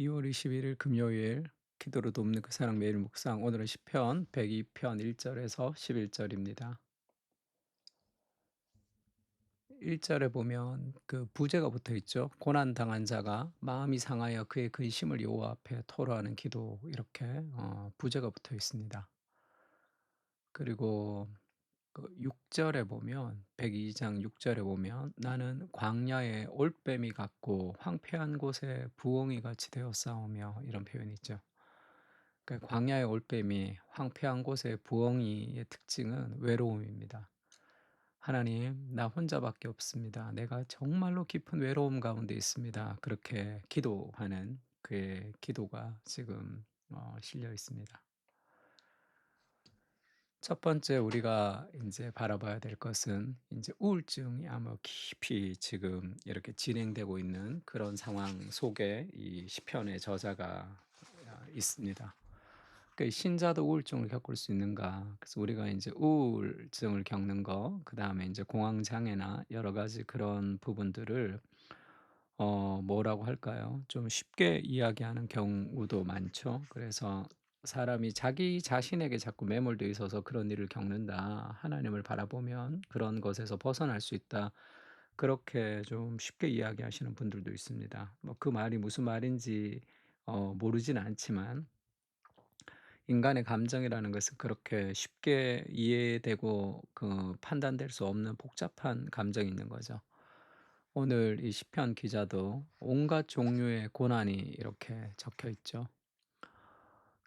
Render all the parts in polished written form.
2월 21일 금요일 기도로 돕는 그 사랑 매일 묵상 오늘은 시편 102편 1절에서 11절입니다. 1절에 보면 그 부제가 붙어 있죠. 고난 당한 자가 마음이 상하여 그의 근심을 여호와 앞에 토로하는 기도 이렇게 부제가 붙어 있습니다. 그리고 그 6절에 보면 102장 6절에 보면 나는 광야의 올빼미 같고 황폐한 곳에 부엉이 같이 되어 싸우며 이런 표현이 있죠. 그 광야의 올빼미, 황폐한 곳의 부엉이의 특징은 외로움입니다. 하나님, 나 혼자밖에 없습니다. 내가 정말로 깊은 외로움 가운데 있습니다. 그렇게 기도하는 그의 기도가 지금 실려 있습니다. 첫 번째 우리가 이제 바라봐야 될 것은 이제 우울증이 아마 깊이 지금 이렇게 진행되고 있는 그런 상황 속에 이 시편의 저자가 있습니다. 그 신자도 우울증을 겪을 수 있는가? 그래서 우리가 이제 우울증을 겪는 거, 그다음에 이제 공황 장애나 여러 가지 그런 부분들을 뭐라고 할까요? 좀 쉽게 이야기하는 경우도 많죠. 그래서 사람이 자기 자신에게 자꾸 매몰되어 있어서 그런 일을 겪는다. 하나님을 바라보면 그런 것에서 벗어날 수 있다. 그렇게 좀 쉽게 이야기하시는 분들도 있습니다. 뭐 그 말이 무슨 말인지 모르진 않지만 인간의 감정이라는 것은 그렇게 쉽게 이해되고 그 판단될 수 없는 복잡한 감정이 있는 거죠. 오늘 이 시편 기자도 온갖 종류의 고난이 이렇게 적혀 있죠.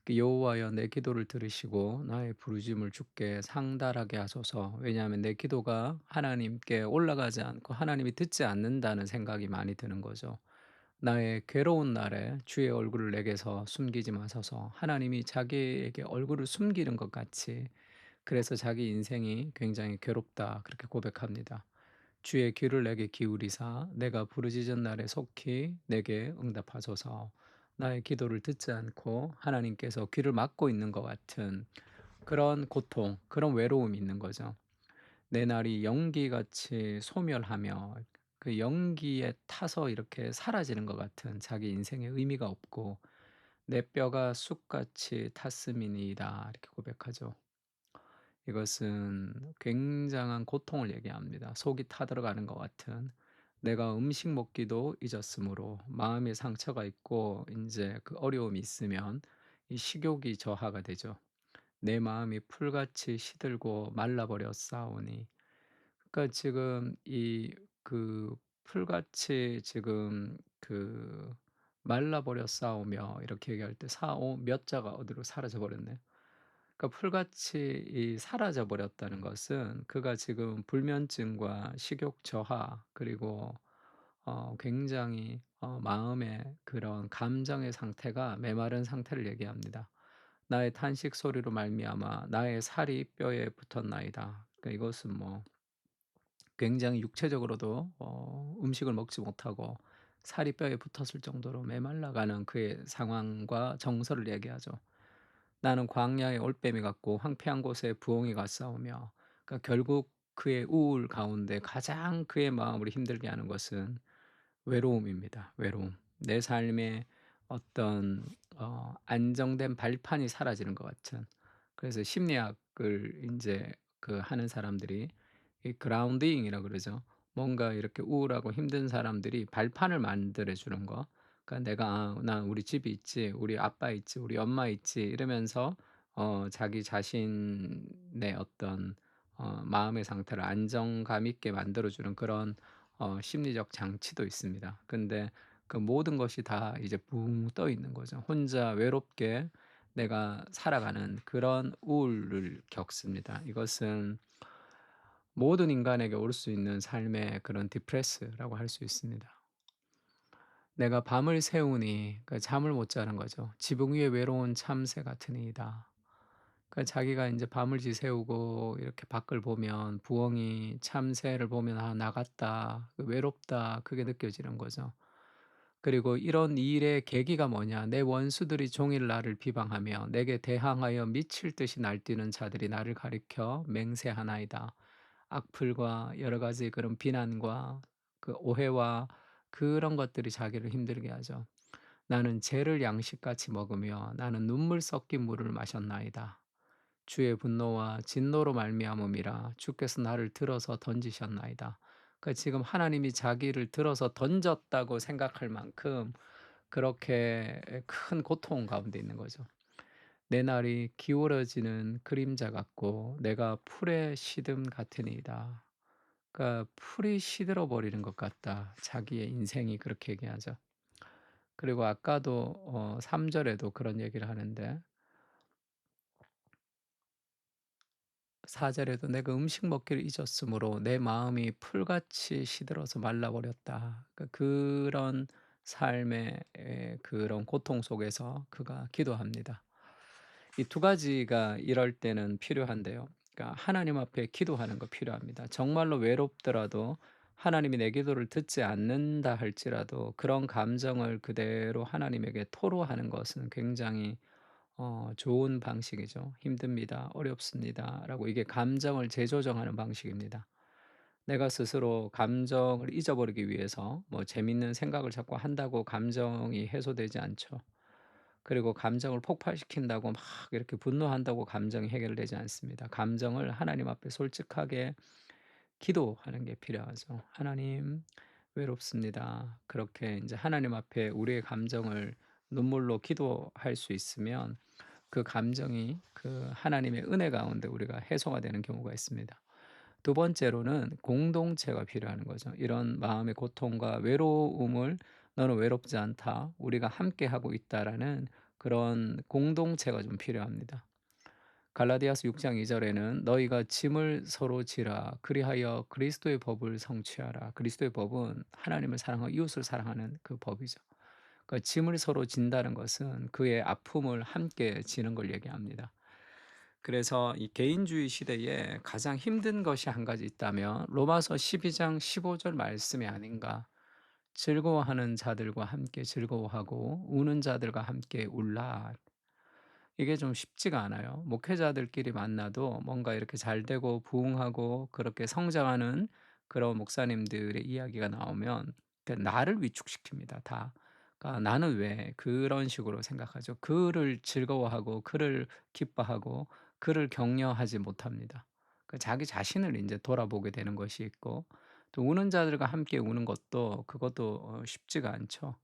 그 여호와여 내 기도를 들으시고 나의 부르짖음을 주께 상달하게 하소서. 왜냐하면 내 기도가 하나님께 올라가지 않고 하나님이 듣지 않는다는 생각이 많이 드는 거죠. 나의 괴로운 날에 주의 얼굴을 내게서 숨기지 마소서. 하나님이 자기에게 얼굴을 숨기는 것 같이 그래서 자기 인생이 굉장히 괴롭다 그렇게 고백합니다. 주의 귀를 내게 기울이사 내가 부르짖은 날에 속히 내게 응답하소서. 나의 기도를 듣지 않고 하나님께서 귀를 막고 있는 것 같은 그런 고통, 그런 외로움이 있는 거죠. 내 날이 연기같이 소멸하며 그 연기에 타서 이렇게 사라지는 것 같은 자기 인생에 의미가 없고 내 뼈가 쑥같이 탔음이니이다 이렇게 고백하죠. 이것은 굉장한 고통을 얘기합니다. 속이 타들어가는 것 같은 내가 음식 먹기도 잊었으므로 마음에 상처가 있고 인제 그 어려움이 있으면 이 식욕이 저하가 되죠. 내 마음이 풀같이 시들고 말라버렸사오니 그러니까 지금 이 그 풀같이 지금 그 말라버렸사오며 이렇게 얘기할 때 사오 몇 자가 어디로 사라져 버렸네요. 그러니까 풀같이 이 사라져 버렸다는 것은 그가 지금 불면증과 식욕 저하 그리고 굉장히 마음의 그런 감정의 상태가 메마른 상태를 얘기합니다. "나의 탄식 소리로 말미암아 나의 살이 뼈에 붙었나이다." 그러니까 이것은 뭐 굉장히 육체적으로도 음식을 먹지 못하고 살이 뼈에 붙었을 정도로 메말라가는 그의 상황과 정서를 얘기하죠. 나는 광야의 올빼미 같고 황폐한 곳에 부엉이 같사오며 그러니까 결국 그의 우울 가운데 가장 그의 마음을 힘들게 하는 것은 외로움입니다. 외로움. 내 삶에 어떤 안정된 발판이 사라지는 것 같은 그래서 심리학을 인제 그 하는 사람들이 이 그라운딩이라 그러죠. 뭔가 이렇게 우울하고 힘든 사람들이 발판을 만들어 주는 거. 그러니까 내가 '아 난 우리 집이 있지. 우리 아빠 있지. 우리 엄마 있지.' 이러면서 자기 자신의 어떤 마음의 상태를 안정감 있게 만들어 주는 그런 심리적 장치도 있습니다. 근데 그 모든 것이 다 이제 붕 떠 있는 거죠. 혼자 외롭게 내가 살아가는 그런 우울을 겪습니다. 이것은 모든 인간에게 올 수 있는 삶의 그런 디프레스라고 할 수 있습니다. 내가 밤을 새우니 그 잠을 못 자는 거죠. 지붕 위에 외로운 참새 같으니이다. 그러니까 자기가 인제 밤을 지새우고 이렇게 밖을 보면 부엉이, 참새를 보면 '아 나갔다. 그 외롭다.' 그게 느껴지는 거죠. 그리고 이런 일의 계기가 뭐냐. '내 원수들이 종일 나를 비방하며 내게 대항하여 미칠 듯이 날뛰는 자들이 나를 가리켜 맹세하나이다.' 악플과 여러 가지 그런 비난과 그 오해와 그런 것들이 자기를 힘들게 하죠. 나는 재를 양식같이 먹으며 나는 눈물 섞인 물을 마셨나이다. 주의 분노와 진노로 말미암음이라 주께서 나를 들어서 던지셨나이다. 그러니까 지금 하나님이 자기를 들어서 던졌다고 생각할 만큼 그렇게 큰 고통 가운데 있는 거죠. 내 날이 기울어지는 그림자 같고 내가 풀의 시듬 같으니이다. 그러니까 풀이 시들어 버리는 것 같다. 자기의 인생이 그렇게 얘기하죠. 그리고 아까도 3 절에도 그런 얘기를 하는데 4 절에도 "내가 음식 먹기를 잊었으므로 내 마음이 풀같이 시들어서 말라 버렸다." 그런 삶의 그런 고통 속에서 그가 기도합니다. 이 두 가지가 이럴 때는 필요한데요. 그러니까 하나님 앞에 기도하는 거 필요합니다. 정말로 외롭더라도 하나님이 내 기도를 듣지 않는다 할지라도 그런 감정을 그대로 하나님에게 토로하는 것은 굉장히 좋은 방식이죠. "힘듭니다. 어렵습니다."라고 이게 감정을 재조정하는 방식입니다. 내가 스스로 감정을 잊어버리기 위해서 뭐 재밌는 생각을 자꾸 한다고 감정이 해소되지 않죠. 그리고 감정을 폭발시킨다고 막 이렇게 분노한다고 감정이 해결되지 않습니다. 감정을 하나님 앞에 솔직하게 기도하는 게 필요하죠. "하나님 외롭습니다." 그렇게 인제 하나님 앞에 우리의 감정을 눈물로 기도할 수 있으면 그 감정이 그 하나님의 은혜 가운데 우리가 해소가 되는 경우가 있습니다. 두 번째로는 공동체가 필요한 거죠. 이런 마음의 고통과 외로움을 "너는 외롭지 않다. 우리가 함께하고 있다."라는 그런 공동체가 좀 필요합니다. 갈라디아서 6장 2 절에는 "너희가 짐을 서로 지라 그리하여 그리스도의 법을 성취하라." 그리스도의 법은 하나님을 사랑하고 이웃을 사랑하는 그 법이죠. 그 짐을 서로 진다는 것은 그의 아픔을 함께 지는 걸 얘기합니다. 그래서 이 개인주의 시대에 가장 힘든 것이 한 가지 있다면 로마서 12장 15절 말씀이 아닌가. "즐거워하는 자들과 함께 즐거워하고 우는 자들과 함께 울라." 이게 좀 쉽지가 않아요. 목회자들끼리 만나도 뭔가 이렇게 잘 되고 부흥하고 그렇게 성장하는 그런 목사님들의 이야기가 나오면 나를 위축시킵니다 다. 그러니까 '나는 왜?' 그런 식으로 생각하죠. 그를 즐거워하고 그를 기뻐하고 그를 격려하지 못합니다. 자기 자신을 이제 돌아보게 되는 것이 있고 또 우는 자들과 함께 우는 것도 그것도 쉽지가 않죠.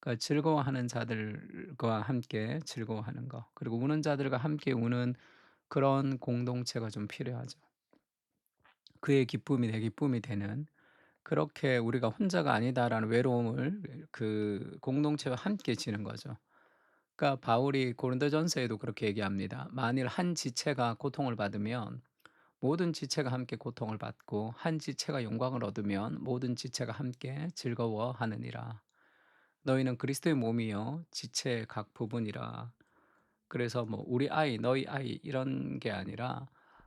그러니까 즐거워하는 자들과 함께 즐거워하는 거 그리고 우는 자들과 함께 우는 그런 공동체가 좀 필요하죠. 그의 기쁨이 내 기쁨이 되는 그렇게 '우리가 혼자가 아니다.'라는 외로움을 그 공동체와 함께 지는 거죠. 그러니까 바울이 고린도전서에도 그렇게 얘기합니다. "만일 한 지체가 고통을 받으면 모든 지체가 함께 고통을 받고 한 지체가 영광을 얻으면 모든 지체가 함께 즐거워하느니라." 너희는 그리스도의 몸이요 지체의 각 부분이라. 그래서 뭐 우리 아이, 너희 아이 이런 게 아니라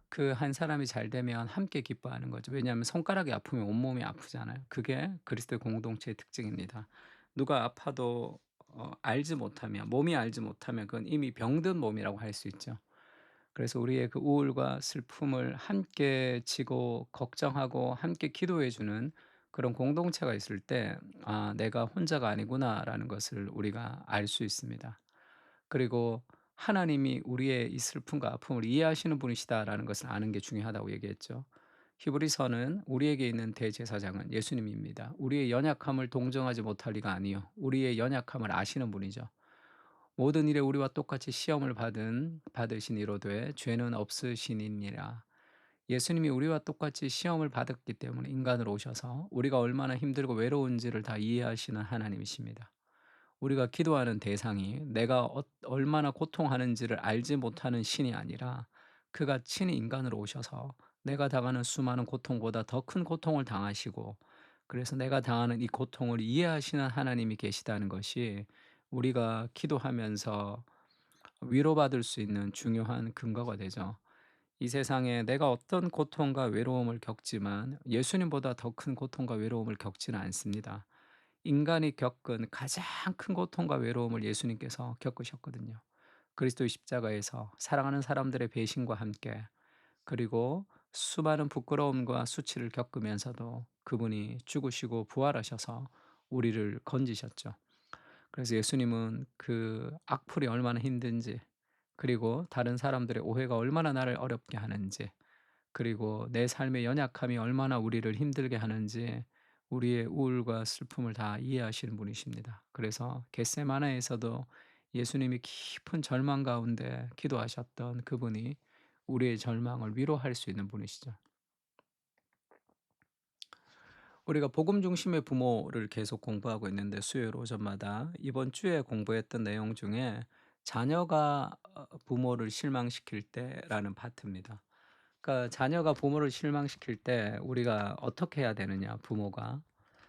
그 한 사람이 잘 되면 함께 기뻐하는 거죠. 왜냐하면 손가락이 아프면 온몸이 아프잖아요. 그게 그리스도의 공동체의 특징입니다. 누가 아파도 알지 못하면 몸이 알지 못하면 그건 이미 병든 몸이라고 할 수 있죠. 그래서 우리의 그 우울과 슬픔을 함께 지고 걱정하고 함께 기도해 주는 그런 공동체가 있을 때 '아 내가 혼자가 아니구나.'라는 것을 우리가 알 수 있습니다. 그리고 하나님이 우리의 이 슬픔과 아픔을 이해하시는 분이시다라는 것을 아는 게 중요하다고 얘기했죠. 히브리서는 우리에게 있는 대제사장은 예수님입니다. 우리의 연약함을 동정하지 못할 리가 아니요 우리의 연약함을 아시는 분이죠. 모든 일에 우리와 똑같이 시험을 받으신 이로되 죄는 없으시니라. 예수님이 우리와 똑같이 시험을 받았기 때문에 인간으로 오셔서 우리가 얼마나 힘들고 외로운지를 다 이해하시는 하나님이십니다. 우리가 기도하는 대상이 내가 얼마나 고통하는지를 알지 못하는 신이 아니라 그가 친히 인간으로 오셔서 내가 당하는 수많은 고통보다 더 큰 고통을 당하시고 그래서 내가 당하는 이 고통을 이해하시는 하나님이 계시다는 것이 우리가 기도하면서 위로받을 수 있는 중요한 근거가 되죠. 이 세상에 내가 어떤 고통과 외로움을 겪지만 예수님보다 더 큰 고통과 외로움을 겪지는 않습니다. 인간이 겪은 가장 큰 고통과 외로움을 예수님께서 겪으셨거든요. 그리스도의 십자가에서 사랑하는 사람들의 배신과 함께 그리고 수많은 부끄러움과 수치를 겪으면서도 그분이 죽으시고 부활하셔서 우리를 건지셨죠. 그래서 예수님은 그 악플이 얼마나 힘든지, 그리고 다른 사람들의 오해가 얼마나 나를 어렵게 하는지, 그리고 내 삶의 연약함이 얼마나 우리를 힘들게 하는지 우리의 우울과 슬픔을 다 이해하시는 분이십니다. 그래서 겟세마네에서도 예수님이 깊은 절망 가운데 기도하셨던 그분이 우리의 절망을 위로할 수 있는 분이시죠. 우리가 복음 중심의 부모를 계속 공부하고 있는데, 수요일 오전마다 이번 주에 공부했던 내용 중에 자녀가 부모를 실망시킬 때라는 파트입니다. 그러니까 자녀가 부모를 실망시킬 때 우리가 어떻게 해야 되느냐, 부모가.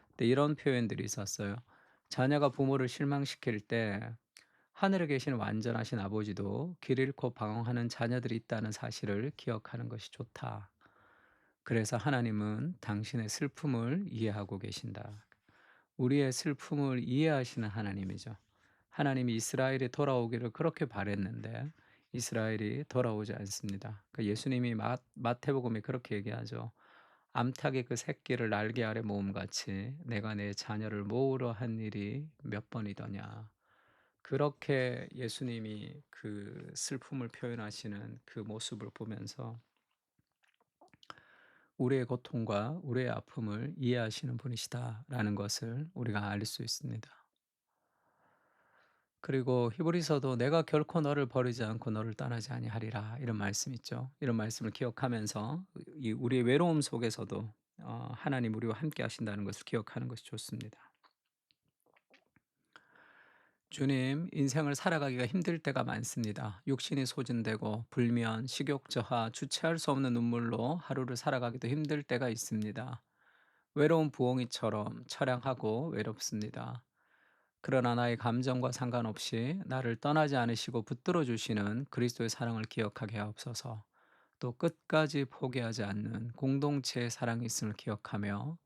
근데 이런 표현들이 있었어요. 자녀가 부모를 실망시킬 때 하늘에 계신 완전하신 아버지도 길 잃고 방황하는 자녀들이 있다는 사실을 기억하는 것이 좋다. 그래서 하나님은 당신의 슬픔을 이해하고 계신다. 우리의 슬픔을 이해하시는 하나님이죠. 하나님이 이스라엘이 돌아오기를 그렇게 바랬는데 이스라엘이 돌아오지 않습니다. 예수님이 마태복음에 그렇게 얘기하죠. 암탉이 그 새끼를 날개 아래 모음같이 내가 내 자녀를 모으러 한 일이 몇 번이더냐. 그렇게 예수님이 그 슬픔을 표현하시는 그 모습을 보면서 우리의 고통과 우리의 아픔을 이해하시는 분이시다라는 것을 우리가 알 수 있습니다. 그리고 히브리서도 "내가 결코 너를 버리지 않고 너를 떠나지 아니하리라." 이런 말씀 있죠. 이런 말씀을 기억하면서 이 우리의 외로움 속에서도 하나님 우리와 함께 하신다는 것을 기억하는 것이 좋습니다. 주님, 인생을 살아가기가 힘들 때가 많습니다. 육신이 소진되고 불면, 식욕 저하, 주체할 수 없는 눈물로 하루를 살아가기도 힘들 때가 있습니다. 외로운 부엉이처럼 처량하고 외롭습니다. 그러나 나의 감정과 상관없이 나를 떠나지 않으시고 붙들어 주시는 그리스도의 사랑을 기억하게 하옵소서. 또 끝까지 포기하지 않는 공동체의 사랑이 있음을 기억하며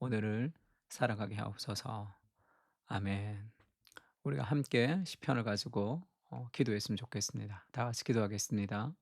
오늘을 살아가게 하옵소서. 아멘. 우리가 함께 시편을 가지고 기도했으면 좋겠습니다. 다 같이 기도하겠습니다.